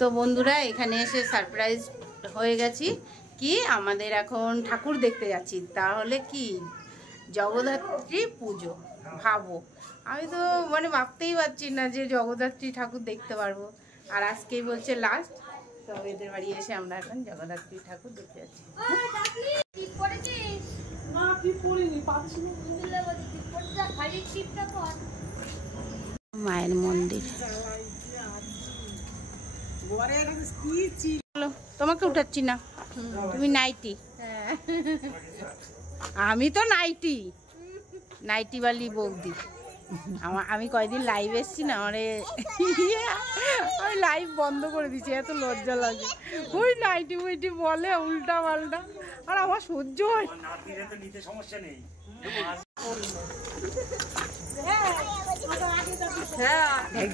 তো বন্ধুরা এখানে এসে সারপ্রাইজ হয়ে গেছি কি আমাদের এখন ঠাকুর দেখতে যাচ্ছি। তাহলে কি জগদ্ধাত্রী পুজো, ভাবো আমি তো মানে ভাবতেই পারছি না যে জগদ্ধাত্রী ঠাকুর দেখতে পারবো। আর আজকেই বলছে লাস্ট, তো এদের বাড়ি এসে আমরা এখন জগদ্ধাত্রী ঠাকুর দেখতে যাচ্ছি। মায়ের মন্দির, তোমাকে উঠাচ্ছি না, তুমি নাইটি, আমি তো নাইটি বালি বৌদি। আমি কয়দিন লাইভ এসছি না, মানে আমি লাইভ বন্ধ করে দিচ্ছি, এত লজ্জা লাগে। ওই নাইটি বইটি বলে উল্টা পাল্টা, আর আমার সহ্য হয়।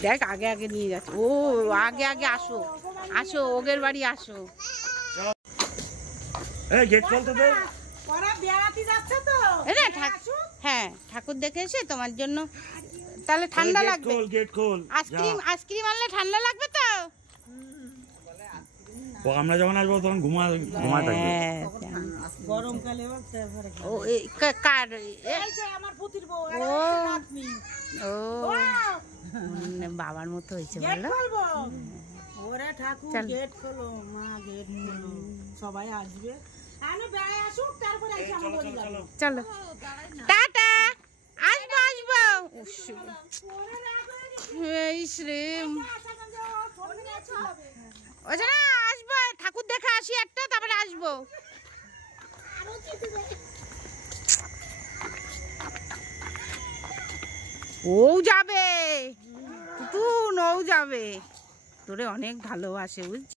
দেখ আগে আগে নিয়ে যাচ্ছে, ও আগে আগে আসো আসো, ওগের বাড়ি আসো। হ্যাঁ ঠাকুর দেখে এসে তোমার জন্য তাহলে ঠান্ডা লাগবে, আইসক্রিম আনলে ঠান্ডা লাগবে তো। আমরা যখন আসবো তখন ঘুমায় থাকবে গরমকালে। বাবার মতো হয়েছে বলো। ওরে ঠাকুর গেট খোলো, মা গেট খোলো, সবাই আসবে। চলো টাটা, আসবো আসবো। আসবো, ঠাকুর দেখে আসি একটা, তারপরে আসবো। ও যাবে তুতুন, ও যাবে, তোরে অনেক ভালোবাসে বুঝছি।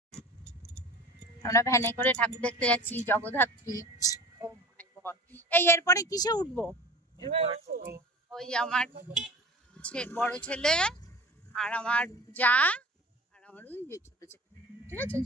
আমরা ভ্যানে করে ঠাকুর দেখতে যাচ্ছি জগদ্ধাত্রী। এই এরপরে কিসে উঠবো? ওই আমার বড় ছেলে আর আমার যা আর আমার ওই যে ছোট ছেলে, ঠিক আছে?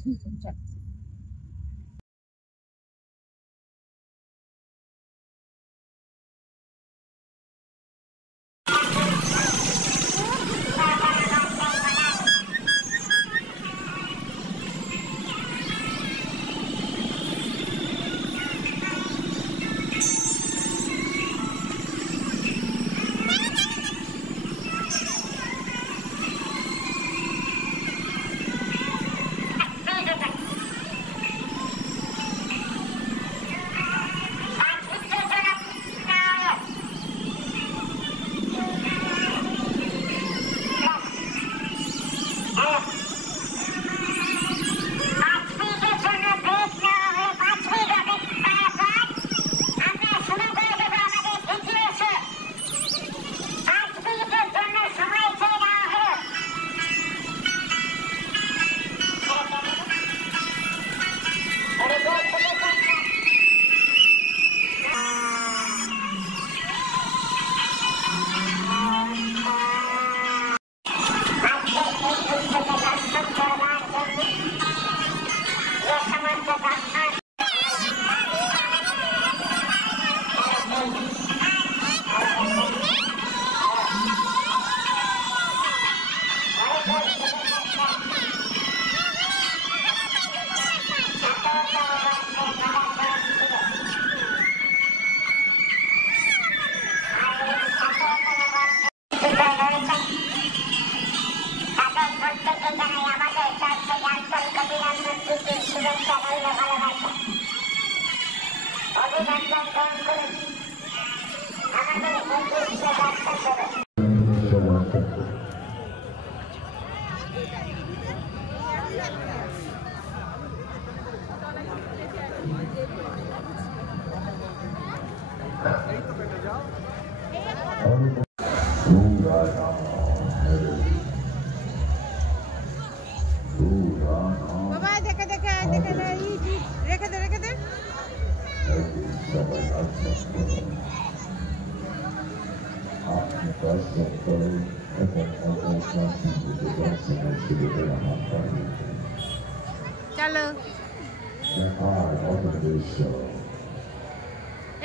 চলো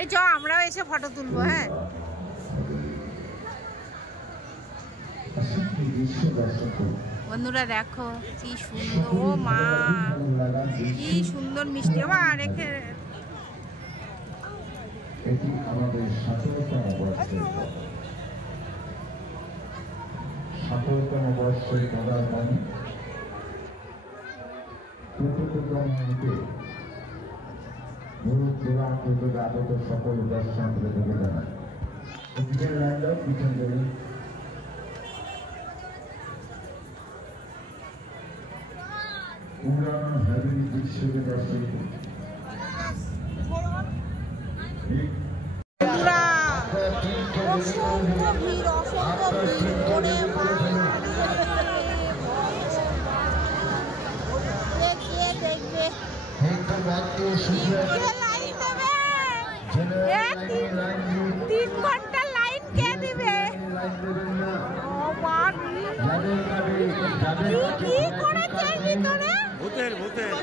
এই চ আমরাও এসে ফটো তুলবো। হ্যাঁ বন্ধুরা দেখো কি সুন্দর, ও মা কি সুন্দর মিষ্টি। মা রেখে এটি আমাদের 17তম বর্ষের পদার্পণে আগত সকল দর্শকদের থেকে জানায় পিছন দেবে পুরানো হাবিনী দৃশ্যকে দর্শক অসংখ্য ভিড়, অসংখ্য ভিড় করে দেখবে 3 ঘন্টা লাইন কে দিবে? কি করেছে ভিতরে?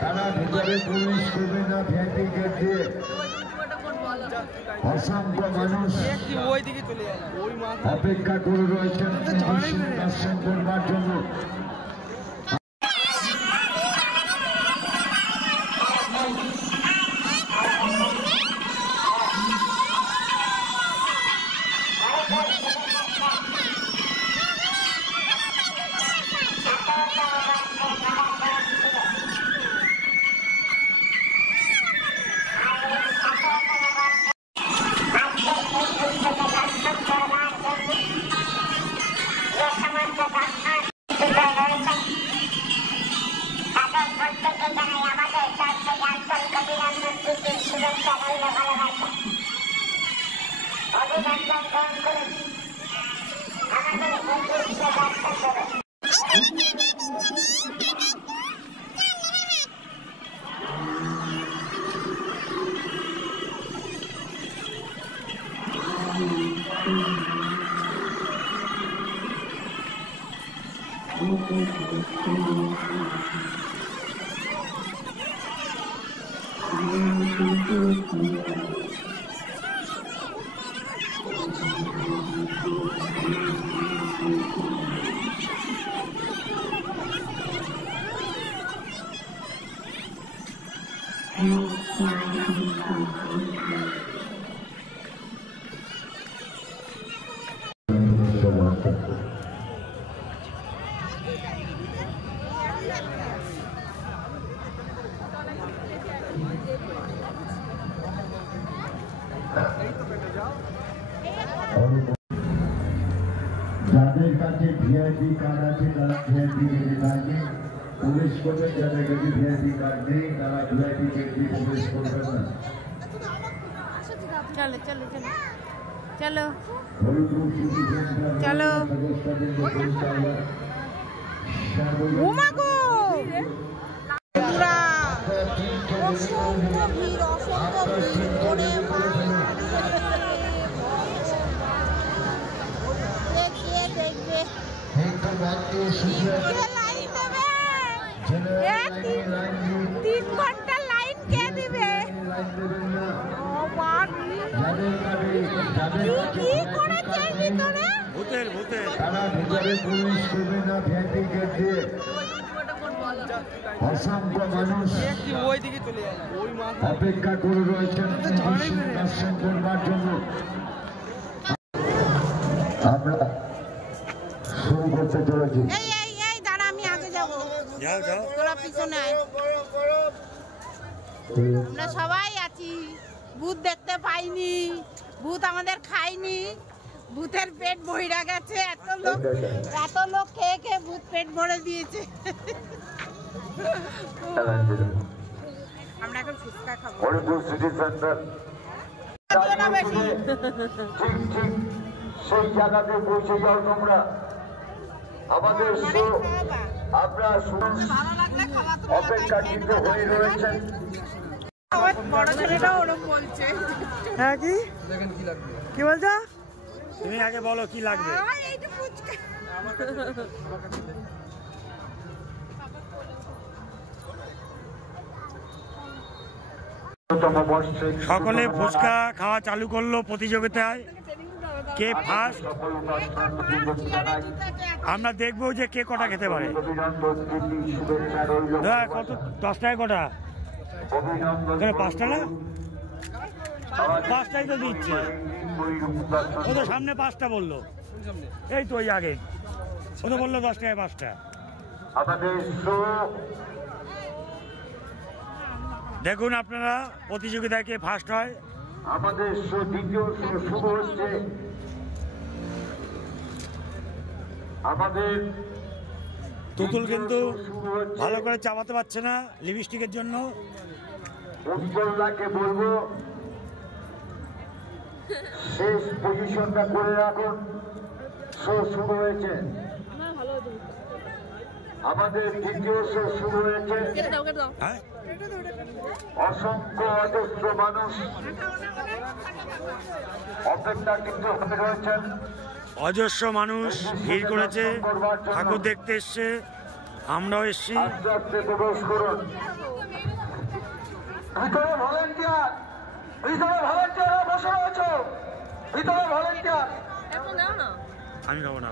তারা ভিতরে প্রবেশ করবে না ভ্যাটি গেট দিয়ে। অসংখ্য মানুষ অপেক্ষা করে রয়েছেন দর্শন করবার জন্য। যাদের কাছে ভিআইপি কার্ড আছে তারা ভিআইপি গেটে থাকবে প্রবেশ করবে, যাদের কাছে ভিআইপি কার্ড নেই তারা ভিআইপি গেটে প্রবেশ করবে না। চলো চলো চলো চলো চলো ঘুমাগো। অসংখ্য ভিড়, অসংখ্য ভিড় করে দেখবে 3 ঘন্টা লাইন কে দিবে? কি করেছে ভিতরে? তারা ভিতরে প্রবেশ করবে না ভ্যাটি গেট দিয়ে। অসংখ্য মানুষ অপেক্ষা করে রয়েছেন দর্শন করবার জন্য। আমরা শুরু করতে চলেছি। দাঁড়া, আমি আগে যাবো, তোরা পিছনে আয়। আমরা সবাই আছি, ভূত দেখতে পাইনি, ভূত আমাদের খায়নি, ভূতের পেট ভরে গেছে। এত লোক খেয়ে খেয়ে ভূত পেট ভরে দিয়েছে। আমরা এখন ফুচকা খাবো। সেই জায়গাতে পৌঁছে যাও তোমরা। আমাদের অপেক্ষাকৃত হয়ে রয়েছেন। বড় ছেলেটা ওরকম বলছে। হ্যাঁ, কি বলছো? তুমি আগে বলো কি লাগবে। সকলে ফুচকা খাওয়া চালু করলো প্রতিযোগিতায়। কে ফার্স্ট? আমরা দেখবো যে কে কটা খেতে পারে। কত 10 টাকা কটা? 5 টাকা? 5টাই তো দিচ্ছে। ও তো সামনে 5টা বললো, এই তো ওই আগে ও তো বললো 10 টাকায় 5টা। দেখুন আপনারা প্রতিযোগিতায় কে ফার্স্ট হয়। আমাদের দ্বিতীয় শুরু হচ্ছে। আমাদের তুতুল কিন্তু ভালো করে চাবাতে পারছে না লিপস্টিকের জন্য। উজ্জ্বলদাকে বলবো শেষ পজিশনটা করে রাখুন। শো শুরু হয়েছে, আমাদের দ্বিতীয় শো শুরু হয়েছে। অসংখ্য অজস্র মানুষ অপেক্ষা কিন্তু রয়েছেন। অজস্র মানুষ ভিড় করেছে, ঠাকুর দেখতে এসছে, আমরাও এসছি। আস্তে আস্তে প্রবেশ করুন। ভিতরে ভলেন্টিয়ার, ভিতরে ভলেন্টিয়ার বসে রয়েছে, ভিতরে ভলেন্টিয়ার। আমি খাবো না।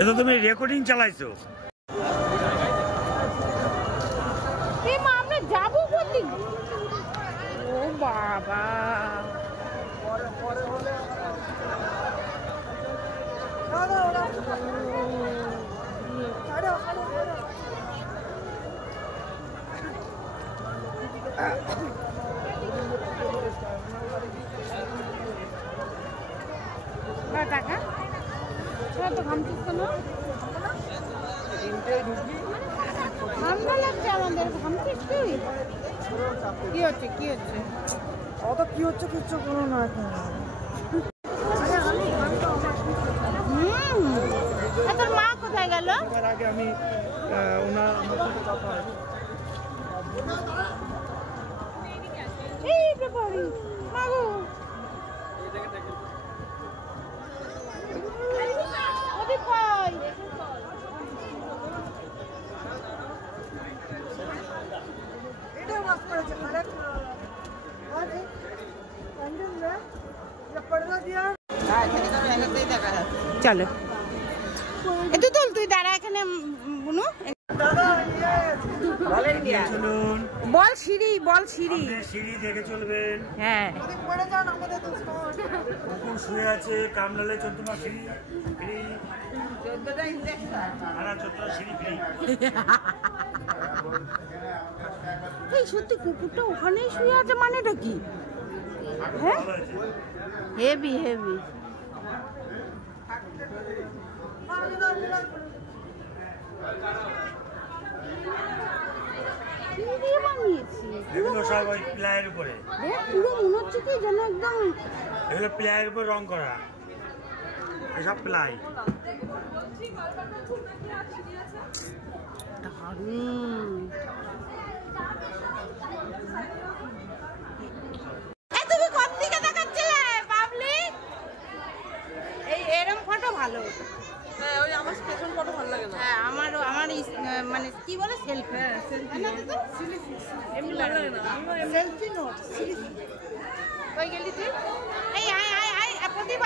এটা তুমি রেকর্ডিং চালাইছো। আমরা যাবো বলি। ও বাবা, টাকা তো ঘামছিস কেন? ঠান্ডা লাগছে আমাদের, ঘামছিস তুই? কি হচ্ছে কি হচ্ছে? অত কি হচ্ছে কিচ্ছু কোনো না এখন। তোর মা কোথায় গেল? আগে আমি ওনার এই ব্যাপারে মাগো ওদি কই? এটা মাছ পড়েছে খারাপ আরে প্যান্ডেল না ये पर्दा दिया চলো একটু তুল, তুই দাঁড়া এখানে বুনু। বল সিঁড়ি, বল সিঁড়ি। সিঁড়ি দেখে চলবেন। হ্যাঁ পড়ে যান আমাদের তো কুকুর শুয়ে আছে, কামড়ালে 14 মাস সিঁড়ি ফ্রি। 14 সিঁড়ি ফ্রি। এই সত্যি কুকুরটা ওখানেই শুয়ে আছে, মানেটা কি? হ্যাঁ হেভি হেভি। এগুলো সব ওই প্লাইয়ের উপরে। পুরো মনে হচ্ছে কি যেন একদম এগুলো প্লাইয়ের উপর রং করা, এসব প্লাই। তুমি কোন দিকে দেখাচ্ছিলে পাবলিক? এই এরম ফটো ভালো। হ্যাঁ ওই আমার স্পেশাল ফটো ভালো লাগে না। হ্যাঁ আমারও, আমার মানে কি বলে সেলফি। হ্যাঁ সেলফি এমনি লাগে না, সেলফি নোট সিরিয়াসলি। কই গেলি তুই? এই আয় আয় আয় প্রদীপ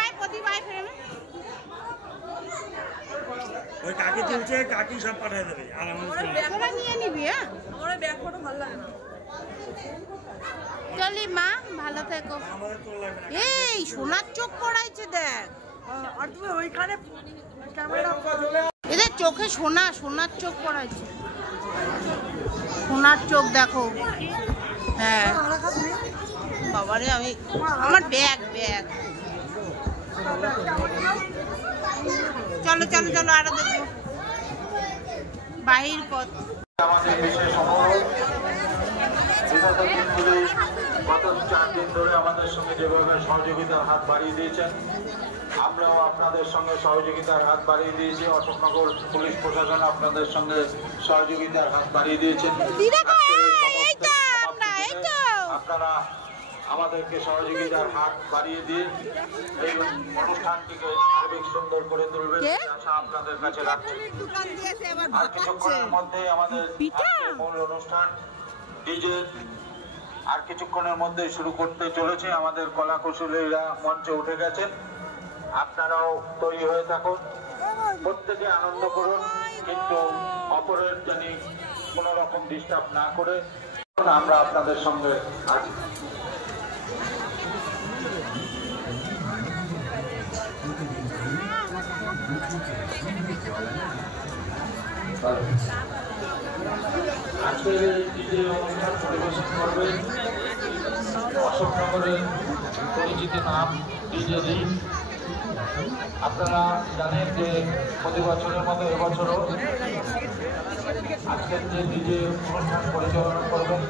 আয় ফ্রেমে। ওই কাকি তুলছে, কাকি সব পাঠিয়ে দেবে। আর তোরা নিয়ে নিবি। হ্যাঁ আমার ব্যাক ফটো ভালো লাগে না। চলি মা, ভালো থেকো। আমাদের তো লাগবে না। এই সোনার চোখ পড়াইছে দেখ। আর তুমি ওইখানে ক্যামেরা এদের চোখে সোনার চোখ পড়াইছে। সোনার চোখ দেখো। হ্যাঁ বাবারে, আমি আমার ব্যাগ চলো চলো চলো আরো দেখবো বাহির পথ। আমাদের বিশেষ অনুরোধ, বিগত দিন ধরে গত 4 দিন ধরে আমাদের সঙ্গে যেভাবে সহযোগিতার হাত বাড়িয়ে দিয়েছেন, আমরাও আপনাদের সঙ্গে সহযোগিতার হাত বাড়িয়ে দিয়েছি। অশোকনগর পুলিশ প্রশাসন আপনাদের সঙ্গে সহযোগিতার হাত বাড়িয়ে দিয়েছেন। আপনারা আমাদেরকে সহযোগিতার হাত বাড়িয়ে দিয়ে এই অনুষ্ঠানটিকে সার্বিক সুন্দর করে তুলবেন, আশা আপনাদের কাছে রাখছি। আর কিছুক্ষণের মধ্যে আমাদের মূল অনুষ্ঠান ডিজে আর কিছুক্ষণের মধ্যে শুরু করতে চলেছে। আমাদের কলা কুশলীরা মঞ্চে উঠে গেছে, আপনারাও তৈরি হয়ে থাকুন। প্রত্যেকে আনন্দ করুন, কিন্তু অপরের জানি কোনো রকম ডিস্টার্ব না করে আমরা আপনাদের সঙ্গে আছি। আজকের এই ডিজে অনুষ্ঠান পরিবেশন করবেন অশোকনগরের পরিচিত নাম ডিজে রিং। আপনারা জানেন যে প্রতি বছরের মতো এবছরও আজকের যে ডিজে অনুষ্ঠান পরিচালনা করবেন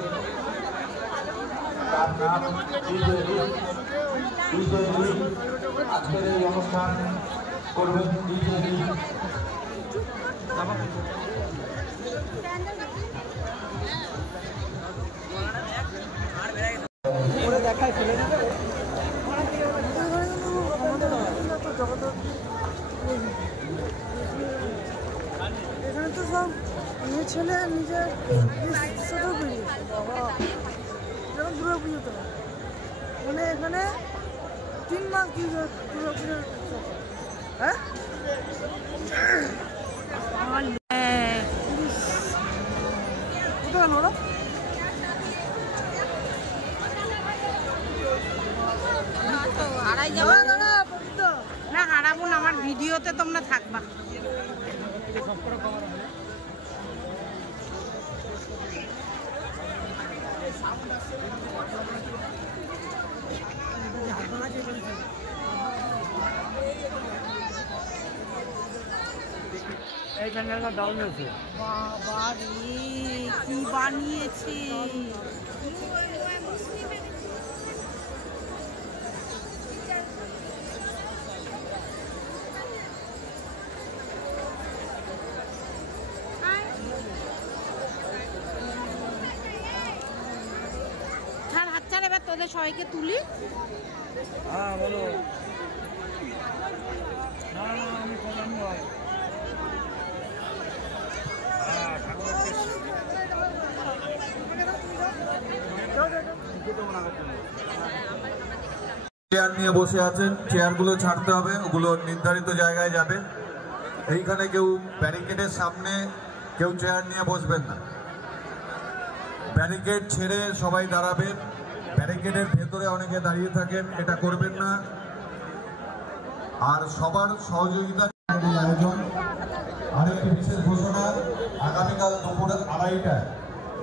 তার নাম ডিজে রিং। আজকের এই অনুষ্ঠান করবেন ডিজে রিং। দেখায় ফেলে দেবে এখানে তো সব মেয়ে ছেলে নিজের সাথেও বেরিয়েছে বাবা, যেমন দুর্গা পুজোতে মানে এখানে 3 মাস দুর্গা পুজোর হ্যাঁ কোথায় গেল ওরা? হারাই যাবো না, হারাবো না, আমার ভিডিওতে তোমরা থাকবা। এই চ্যানেলটা দারুণ হয়েছে। বাবা রে, কি বানিয়েছে! ছাড়, হাত ছাড়, এবার তোদের সবাইকে তুলি। হ্যাঁ বলো। না না আমি করলাম ভাই। চেয়ার নিয়ে বসে আছেন, চেয়ারগুলো ছাড়তে হবে, ওগুলো নির্ধারিত জায়গায় যাবে। এইখানে কেউ ব্যারিকেডের সামনে কেউ চেয়ার নিয়ে বসবেন না, ব্যারিকেড ছেড়ে সবাই দাঁড়াবেন। ব্যারিকেডের ভেতরে অনেকে দাঁড়িয়ে থাকেন, এটা করবেন না। আর সবার সহযোগিতা আয়োজন। আরেকটি বিশেষ ঘোষণা, আগামীকাল দুপুর 2:30টায়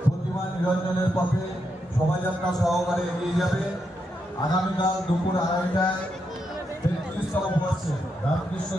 প্রতিমা নিরঞ্জনের পথে শোভাযাত্রা সহকারে এগিয়ে যাবে। আগামীকাল দুপুর 2:30টায় 33তম বর্ষে রামকৃষ্ণ